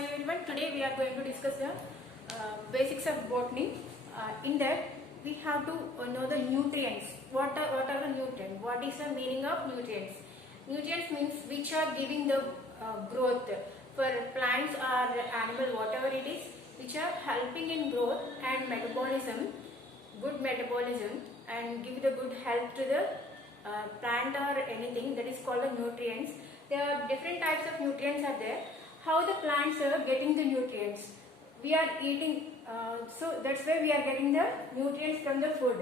Hi everyone, today we are going to discuss the basics of botany. In that we have to know the nutrients. What are the nutrients? What is the meaning of nutrients? Nutrients means which are giving the growth for plants or animal, whatever it is, which are helping in growth and metabolism, good metabolism, and give the good health to the plant or anything. That is called the nutrients. There are different types of nutrients are there. How the plants are getting the nutrients? We are eating, so that's why we are getting the nutrients from the food.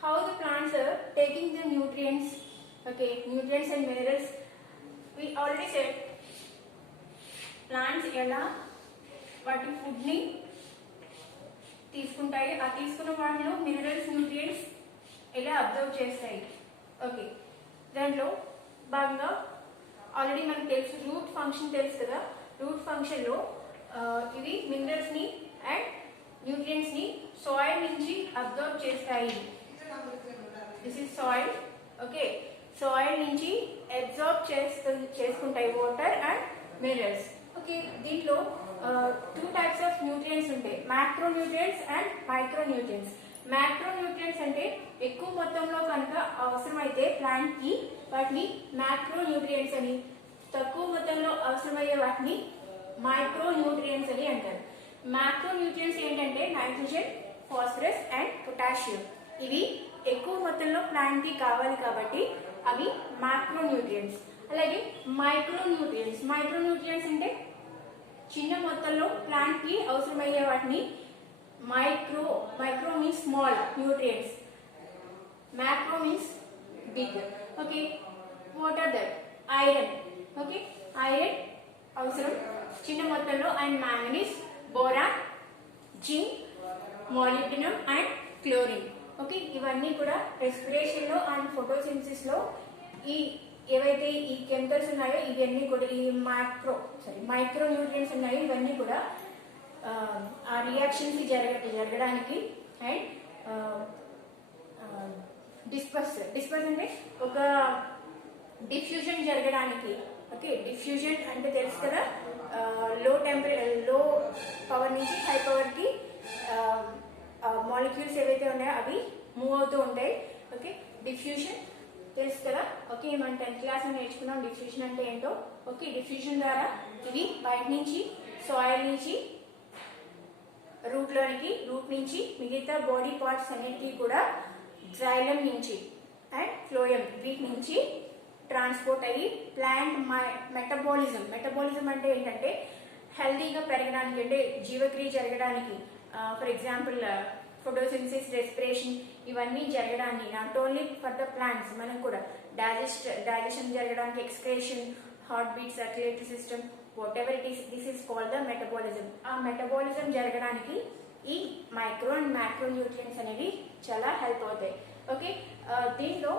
How the plants are taking the nutrients? Okay, nutrients and minerals. We already said plants ఎలా వాటి food ని తీసుకుంటాయి, ఆ తీసుకున్న వాటిలో minerals nutrients ఎలా observe చేస్తాయి. Okay, దాంట్లో భాగంగా ఆల్రెడీ మనకు తెలుసు రూట్ ఫంక్షన్ తెలుసు కదా. రూట్ ఫంక్షన్ లో ఇవి మినరల్స్ ని అండ్ న్యూట్రియంట్స్ ని సాయిల్ నుంచి అబ్జర్వ్ చేస్తాయి. This is soil. Okay, soil నుంచి అబ్జర్వ్ చేసుకుంటాయి వాటర్ అండ్ మినరల్స్. ఓకే, దీంట్లో టూ టైప్స్ ఆఫ్ న్యూట్రియంట్స్ ఉంటాయి, macro nutrients and micro nutrients. Macro nutrients అంటే ఎక్కువ మొత్తంలో కనుక అవసరమైతే ప్లాంట్ కి వాటిని మ్యాక్రో న్యూట్రియంట్స్ అని, తక్కువ మొత్తంలో అవసరమయ్యే వాటిని మైక్రో న్యూట్రియంట్స్ అని అంటారు. మ్యాక్రో న్యూట్రియంట్స్ ఏంటంటే నైట్రోజన్, ఫాస్ఫరస్ అండ్ పొటాషియం. ఇవి ఎక్కువ మొత్తంలో ప్లాంట్ కి కావాలి కాబట్టి అవి మ్యాక్రో న్యూట్రియంట్స్. అలాగే మైక్రో న్యూట్రియంట్స్. మైక్రో న్యూట్రియంట్స్ అంటే చిన్న మొత్తంలో ప్లాంట్ కి అవసరమయ్యే వాటిని micro means small nutrients, macro means big. Okay, what are that? Iron. Okay, iron అవసరం చిన్న మొత్తంలో and manganese, boron, zinc, molybdenum and chlorine. Okay, ఇవన్నీ కూడా రెస్పిరేషన్ లో అండ్ ఫోటోసింథసిస్ లో ఈ ఏవైతే ఈ కెమికల్స్ ఉన్నాయో ఇవన్నీ కూడా ఈ మైక్రో న్యూట్రియంట్స్ ఉన్నాయో ఇవన్నీ కూడా ఆ రియాక్షన్స్ జరగడానికి అండ్ డిస్పర్స్ అంటే ఒక డిఫ్యూజన్ జరగడానికి. ఓకే, డిఫ్యూజన్ అంటే తెలుసు కదా, లో పవర్ నుంచి హై పవర్ కి మాలిక్యూల్స్ ఏవైతే ఉన్నాయో అవి మూవ్ అవుతూ ఉంటాయి. ఓకే, డిఫ్యూజన్ తెలుసు కదా. ఓకే, మనం 10th క్లాస్ నేర్చుకున్నాం డిఫ్యూజన్ అంటే ఏంటో. ఓకే, డిఫ్యూజన్ ద్వారా ఇవి బయట నుంచి సాయిల్ నుంచి రూట్ నుంచి మిగతా బాడీ పార్ట్స్ అన్నిటికీ కూడా జైలం నుంచి అండ్ ఫ్లోయం వీటి నుంచి ట్రాన్స్పోర్ట్ అయ్యి ప్లాంట్ మెటబాలిజం అంటే ఏంటంటే హెల్దీగా పెరగడానికి, అంటే జీవక్రియ జరగడానికి, ఫర్ ఎగ్జాంపుల్ ఫోటోసింథసిస్, రెస్పిరేషన్ ఇవన్నీ జరగడానికి, not only for the plants, మనం కూడా డైజెషన్ జరగడానికి, excretion, heart beat, circulatory system, what ever it is, this is called the metabolism. ఆ మెటబాలిజం జరగడానికి ఈ మైక్రో అండ్ మ్యాక్రో న్యూట్రియంట్స్ అనేవి చాలా హెల్ప్ అవుతాయి. ఓకే, దీంట్లో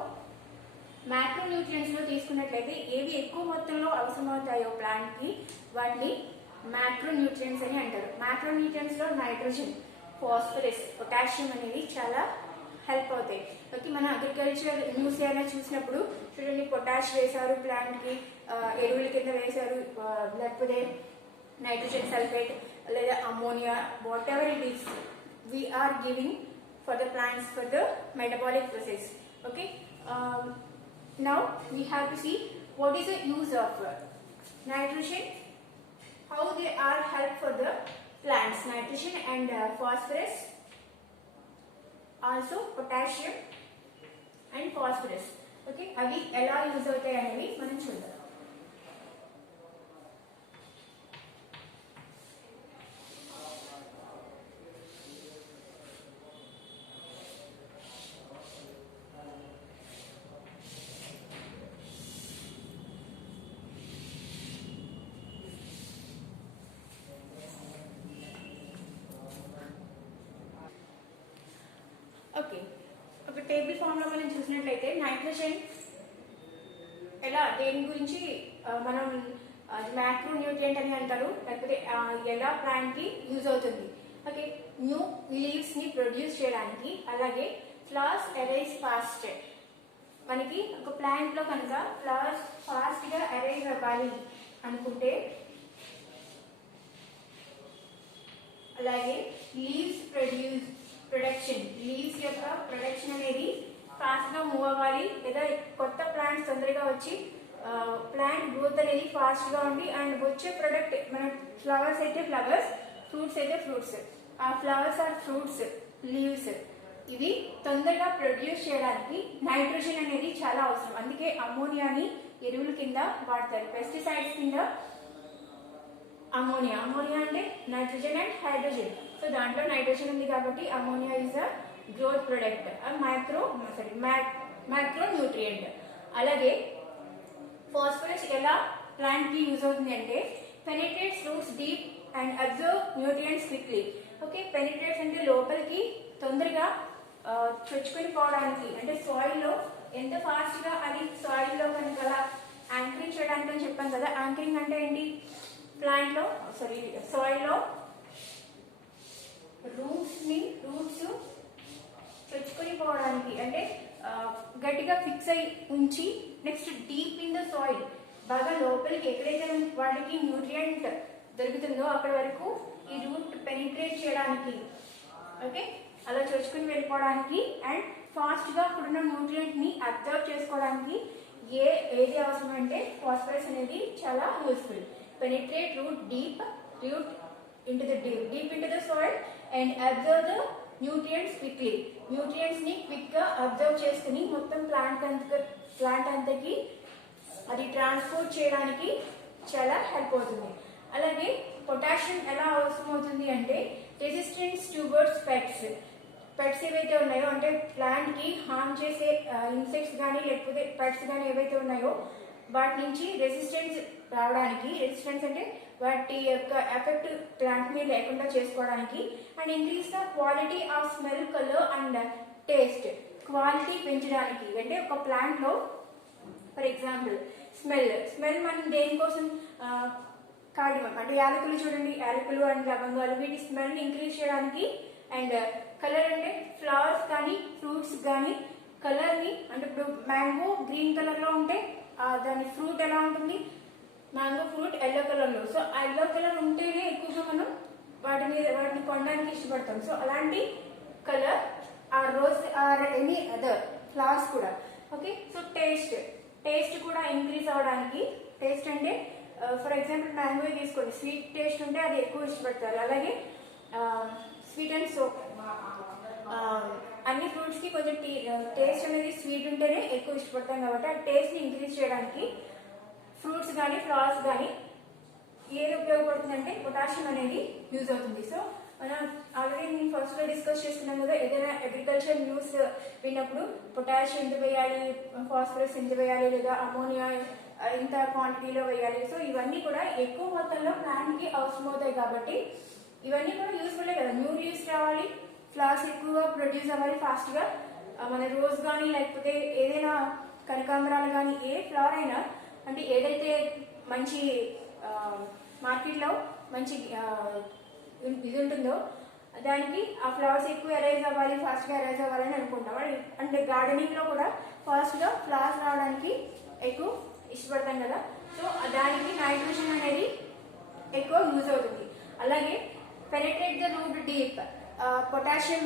మ్యాక్రో న్యూట్రియంట్స్ లో తీసుకున్నట్లయితే ఏవి ఎక్కువ మొత్తంలో అవసరమవుతాయో ప్లాంట్ కి వాటిని మ్యాక్రో న్యూట్రియంట్స్ అని అంటారు. మ్యాక్రో న్యూట్రియంట్స్ లో నైట్రోజన్, ఫాస్ఫరస్, పొటాషియం అనేవి చాలా హెల్ప్ అవుతాయి. ఓకే, మన అగ్రికల్చర్ న్యూస్ ఏమైనా చూసినప్పుడు చూడండి, పొటాష్ వేశారు ప్లాంట్ కి, ఎరువుల కింద వేశారు, లేకపోతే నైట్రోజన్ సల్ఫేట్ లేదా ammonia, whatever it is we are giving for the plants for the metabolic process. Okay, now we have to see what is the use of nitrogen, how they are help for the plants. Nitrogen and phosphorus, also potassium and phosphorus. Okay, అవి ఎలా use అవుతాయి అనేవి మనం చూద్దాం. Okay, ఒక table form లో మనం చూసినట్లయితే నైట్రోజన్ ఎలా దేని గురించి మనం మ్యాక్రో న్యూట్రియంట్ అని అంటారు, లేకపోతే ఎలా ప్లాంట్ కి యూజ్ అవుతుంది. ఓకే, న్యూ లీవ్స్ ని ప్రొడ్యూస్ చేయడానికి, అలాగే ఫ్లవర్స్ అరైజ్ ఫాస్ట్. మనకి ఒక ప్లాంట్ లో కనుక ఫ్లవర్స్ ఫాస్ట్ గా అరైజ్ అవ్వాలి అనుకుంటే లీవ్స్ ప్రొడక్షన్, లీవ్స్ యొక్క ప్రొడక్షన్ అనేది ఫాస్ట్ గా మూవ్ అవ్వాలి, లేదా కొత్త ప్లాంట్స్ తొందరగా వచ్చి ప్లాంట్ గ్రోత్ అనేది ఫాస్ట్ గా ఉండి అండ్ వచ్చే ప్రొడక్ట్ మన ఫ్లవర్స్ అయితే ఫ్లవర్స్, ఫ్రూట్స్ అయితే ఫ్రూట్స్, ఆ ఫ్లవర్స్ ఆర్ ఫ్రూట్స్ లీవ్స్ ఇవి తొందరగా ప్రొడ్యూస్ చేయడానికి నైట్రోజన్ అనేది చాలా అవసరం. అందుకే అమోనియాని ఎరువుల కింద వాడతారు. పెస్టిసైడ్స్ కింద అమోనియా అంటే నైట్రోజన్ అండ్ హైడ్రోజన్. సో దాంట్లో నైట్రోజన్ ఉంది కాబట్టి ammonia is a growth product, micro nutrient. అలాగే ఫాస్ఫరస్ ఎలా ప్లాంట్ కి యూజ్ అవుతుంది అంటే penetrates roots deep and absorb nutrients quickly. Okay, penetrates అంటే లోపలికి తొందరగా చొచ్చుకొని పోవడానికి, అంటే సాయిల్ లో ఎంత ఫాస్ట్ గా అది సాయిల్ లో కనుక అలా యాంకరింగ్ చేయడానికి అని చెప్పాను కదా. యాంకరింగ్ అంటే ఏంటి, ప్లాంట్ లో సాయిల్ లో రూట్స్ చొచ్చుకొని పోవడానికి, అంటే గట్టిగా ఫిక్స్ అయి ఉంచి next deep in the soil, బాగా లోపలికి ఎక్కడైతే వాటికి న్యూట్రియంట్ దొరుకుతుందో అక్కడ వరకు ఈ రూట్ పెనిట్రేట్ చేయడానికి, ఓకే, అలా చొచ్చుకుని వెళ్ళిపోవడానికి అండ్ ఫాస్ట్ గా అక్కడున్న న్యూట్రియంట్ ని అబ్జర్వ్ చేసుకోవడానికి ఏది అవసరం అంటే ఫాస్ఫరస్ అనేది చాలా useful. Penetrate root deep into the soil and absorb the nutrients quickly. న్యూట్రియంట్స్ ని క్విక్ గా అబ్జర్వ్ చేసుకుని మొత్తం ప్లాంట్ అంతకి అది ట్రాన్స్పోర్ట్ చేయడానికి చాలా హెల్ప్ అవుతుంది. అలాగే పొటాషియం ఎలా అవసరం అవుతుంది అంటే రెసిస్టెన్స్ టువర్డ్స్ పెట్స్ ఏవైతే ఉన్నాయో, అంటే ప్లాంట్ కి హార్మ్ చేసే ఇన్సెక్ట్స్ కానీ లేకపోతే పెట్స్ కానీ ఏవైతే ఉన్నాయో వాటి నుంచి రెసిస్టెన్స్ రావడానికి, రెసిస్టెన్స్ అంటే వాటి యొక్క ఎఫెక్ట్ ప్లాంట్ మీద లేకుండా చేసుకోవడానికి and increase the quality of smell, colour and taste. Quality పెంచడానికి అంటే ఒక ప్లాంట్ లో ఫర్ ఎగ్జాంపుల్ స్మెల్ మనం దేనికోసం, కార్డమం అంటే యాలకులు చూడండి, యాలకులు అండ్ లవంగాలు వీటి స్మెల్ ని ఇంక్రీజ్ చేయడానికి. అండ్ కలర్ అంటే ఫ్లవర్స్ కానీ ఫ్రూట్స్ కానీ కలర్ ని, అంటే ఇప్పుడు మ్యాంగో గ్రీన్ కలర్ లో ఉంటే దాని ఫ్రూట్ ఎలా ఉంటుంది, మ్యాంగో ఫ్రూట్ ఎల్లో కలర్ లో. సో ఆ ఎల్లో కలర్ ఉంటేనే ఎక్కువగా మనం వాటిని కొనడానికి ఇష్టపడతాం. సో అలాంటి colour or rose or any other flowers కూడా. ఓకే, సో టేస్ట్ కూడా ఇంక్రీజ్ అవడానికి. టేస్ట్ అంటే ఫర్ ఎగ్జాంపుల్ మ్యాంగో తీసుకోండి, స్వీట్ టేస్ట్ ఉంటే అది ఎక్కువ ఇష్టపడతారు. అలాగే స్వీట్ అండ్ సోప్, అన్ని ఫ్రూట్స్ కి కొంచెం టేస్ట్ అనేది స్వీట్ ఉంటేనే ఎక్కువ ఇష్టపడతాం కాబట్టి ఆ టేస్ట్ ని ఇంక్రీజ్ చేయడానికి ఫ్రూట్స్ కానీ ఫ్లవర్స్ కానీ ఏది ఉపయోగపడుతుందంటే పొటాషియం అనేది యూజ్ అవుతుంది. సో మనం ఆల్రెడీ నేను ఫస్ట్ లో డిస్కస్ చేసుకున్నాం కదా, ఏదైనా అగ్రికల్చర్ న్యూస్ విన్నప్పుడు పొటాషియం ఎంత వేయాలి, ఫాస్ఫరస్ ఎంత వేయాలి, లేదా అమోనియా ఎంత క్వాంటిటీలో వేయాలి. సో ఇవన్నీ కూడా ఎక్కువ మొత్తంలో ప్లాంట్ కి అవసరం అవుతాయి కాబట్టి ఇవన్నీ కూడా యూస్ఫుల్లే కదా. న్యూ లీవ్స్ రావాలి, ఫ్లవర్స్ ఎక్కువగా ప్రొడ్యూస్ అవ్వాలి ఫాస్ట్ గా. మన రోజ్ కానీ లేకపోతే ఏదైనా కనకాంబరాలు కానీ ఏ ఫ్లవర్ అయినా, అంటే ఏదైతే మంచి మార్కెట్లో మంచి ఇది ఉంటుందో దానికి ఆ ఫ్లవర్స్ ఎక్కువ అరైజ్ అవ్వాలి, ఫాస్ట్ గా అరైజ్ అవ్వాలని అనుకుంటాం. అంటే గార్డెనింగ్ లో కూడా ఫాస్ట్ గా ఫ్లవర్స్ రావడానికి ఎక్కువ ఇష్టపడతాం కదా. సో దానికి నైట్రోజన్ అనేది ఎక్కువ యూజ్ అవుతుంది. అలాగే penetrate the route deep, potassium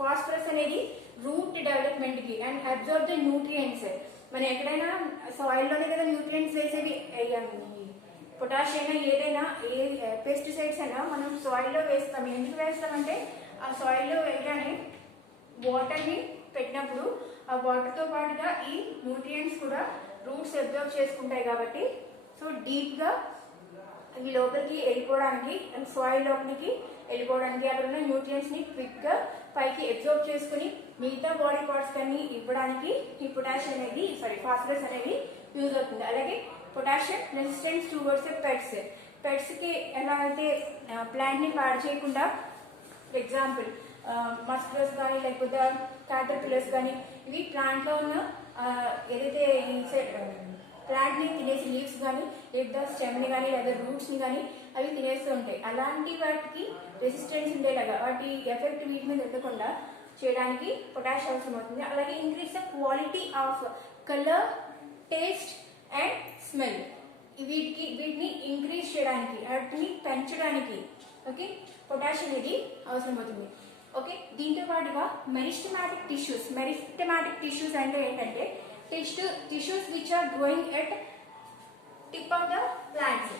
phosphorus అనేది రూట్ డెవలప్మెంట్ కి అండ్ అబ్జర్వ్ ద న్యూట్రియంట్స్. మనం ఎక్కడైనా సాయిల్ లోనే కదా న్యూట్రియంట్స్ వేసేవి, పొటాషియం ఏదైనా ఏ పెస్టిసైడ్స్ అయినా మనం సాయిల్ లో వేస్తాం. ఎందుకు వేస్తామంటే ఆ సాయిల్ లో వేయగానే వాటర్ ని పెట్టినప్పుడు ఆ వాటర్ తో పాటుగా ఈ న్యూట్రియంట్స్ కూడా రూట్స్ అబ్జర్వ్ చేసుకుంటాయి కాబట్టి సో డీప్ గా అవి లోపలికి వెళ్ళిపోవడానికి అండ్ సాయిల్ లోపలికి వెళ్ళిపోవడానికి అక్కడ ఉన్న న్యూట్రియంట్స్ ని క్విక్ గా పైకి అబ్జర్వ్ చేసుకుని మిగతా బాడీ పార్ట్స్ కానీ ఇవ్వడానికి ఈ పొటాషియం అనేది ఫాస్ఫరస్ అనేది యూజ్ అవుతుంది. అలాగే పొటాషియం రెసిస్టెన్స్ టువర్డ్స్ పెట్స్ కి ఎలా అయితే ప్లాంట్ ని పాడు చేయకుండా, ఫర్ ఎగ్జాంపుల్ మస్కిటోస్ కానీ లేకపోతే క్యాటర్ పిల్లర్స్ కానీ ఇవి ప్లాంట్ లో ఉన్న ఏదైతే ప్లాంట్ ని తినేసి లీవ్స్ కానీ లేదా స్టెమ్ ని కానీ లేదా రూట్స్ ని కానీ అవి తినేస్తూ ఉంటాయి. అలాంటి వాటికి రెసిస్టెన్స్ ఉండేలాగా వాటి ఎఫెక్ట్ వీటి మీద ఉండకుండా చేయడానికి పొటాషియం అవసరం అవుతుంది. అలాగే increase the quality of colour, taste and smell. వీటిని ఇంక్రీజ్ చేయడానికి, వాటిని పెంచడానికి ఓకే, పొటాష్ అనేది అవసరం అవుతుంది. ఓకే, దీంతో పాటుగా మెరిస్టమాటిక్ టిష్యూస్ అంటే ఏంటంటే tissues which are growing at tip of the plants.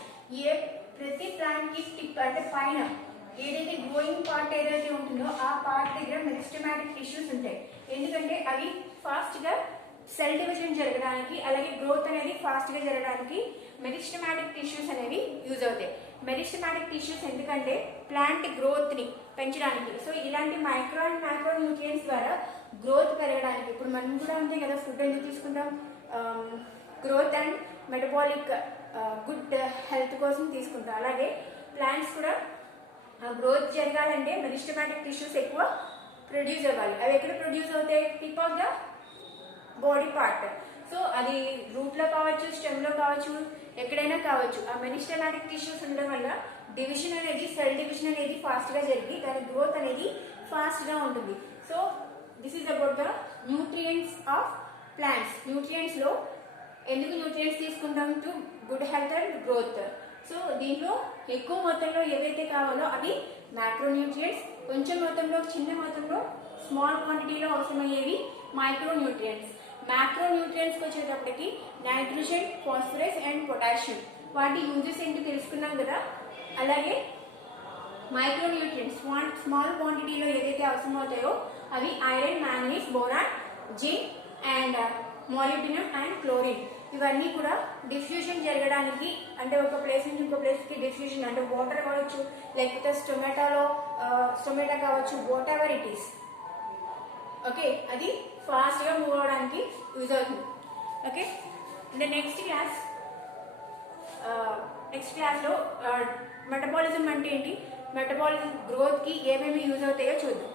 ప్రతి ప్లాంట్ కి టిప్ అంటే పైన ఏదైతే గ్రోయింగ్ పార్ట్ ఏదైతే ఉంటుందో ఆ పార్ట్ దగ్గర మెరిస్టమాటిక్ టిష్యూస్ ఉంటాయి. ఎందుకంటే అవి ఫాస్ట్ గా సెల్ డివిజన్ జరగడానికి, అలాగే గ్రోత్ అనేది ఫాస్ట్ గా జరగడానికి మెరిస్టమాటిక్ టిష్యూస్ అనేవి యూజ్ అవుతాయి. మెరిస్టమాటిక్ టిష్యూస్ ఎందుకంటే ప్లాంట్ గ్రోత్ ని పెంచడానికి. సో ఇలాంటి మైక్రో అండ్ మ్యాక్రో న్యూట్రియంట్స్ ద్వారా గ్రోత్ పెరగడానికి. ఇప్పుడు మనం కూడా అంతే కదా, ఫుడ్ ఎందుకు తీసుకుంటాం? Growth and metabolic good health కోసం తీసుకుంటాం. అలాగే ప్లాంట్స్ కూడా గ్రోత్ జరగాలంటే మెరిస్టమాటిక్ టిష్యూస్ ఎక్కువ ప్రొడ్యూస్ అవ్వాలి. అవి ఎక్కడ ప్రొడ్యూస్ అవుతాయి? Tip of the body part. So అది రూట్ లో కావచ్చు, స్టెమ్ లో కావచ్చు, ఎక్కడైనా కావచ్చు. ఆ మెరిస్టమాటిక్ టిష్యూస్ ఉండడం వల్ల సెల్ డివిజన్ అనేది ఫాస్ట్ గా జరిగి దాని గ్రోత్ అనేది ఫాస్ట్ గా ఉంటుంది. So this is about the nutrients of plants. Nutrients లో ఎందుకు న్యూట్రియంట్స్ తీసుకుంటాం? To good health and growth. So దీంట్లో ఎక్కువ మొత్తంలో ఏవైతే కావాలో అవి మ్యాక్రో న్యూట్రియంట్స్, కొంచెం మొత్తంలో చిన్న మొత్తంలో స్మాల్ క్వాంటిటీలో అవసరమయ్యేవి మైక్రో న్యూట్రియంట్స్. మ్యాక్రో న్యూట్రియంట్స్కి వచ్చేటప్పటికి నైట్రోజన్, ఫాస్ఫరస్ అండ్ పొటాషియం, వాటి యూజెస్ ఏంటో తెలుసుకున్నాం కదా. అలాగే మైక్రో న్యూట్రియంట్స్ స్మాల్ క్వాంటిటీలో ఏదైతే అవసరం అవుతాయో అవి iron, manganese, boron, zinc and molybdenum and chlorine. ఇవన్నీ కూడా డిఫ్యూజన్ జరగడానికి, అంటే ఒక ప్లేస్ నుంచి ఇంకో ప్లేస్కి డిఫ్యూజన్ అంటే వాటర్ కావచ్చు, లేకపోతే స్టొమాటో కావచ్చు, what ever it is. Okay, అది ఫాస్ట్గా మూవ్ అవడానికి యూజ్ అవుతుంది. ఓకే, అంటే నెక్స్ట్ క్లాస్లో మెటబాలిజం అంటే ఏంటి, మెటబాలిజం గ్రోత్కి ఏమేమి యూజ్ అవుతాయో చూద్దాం.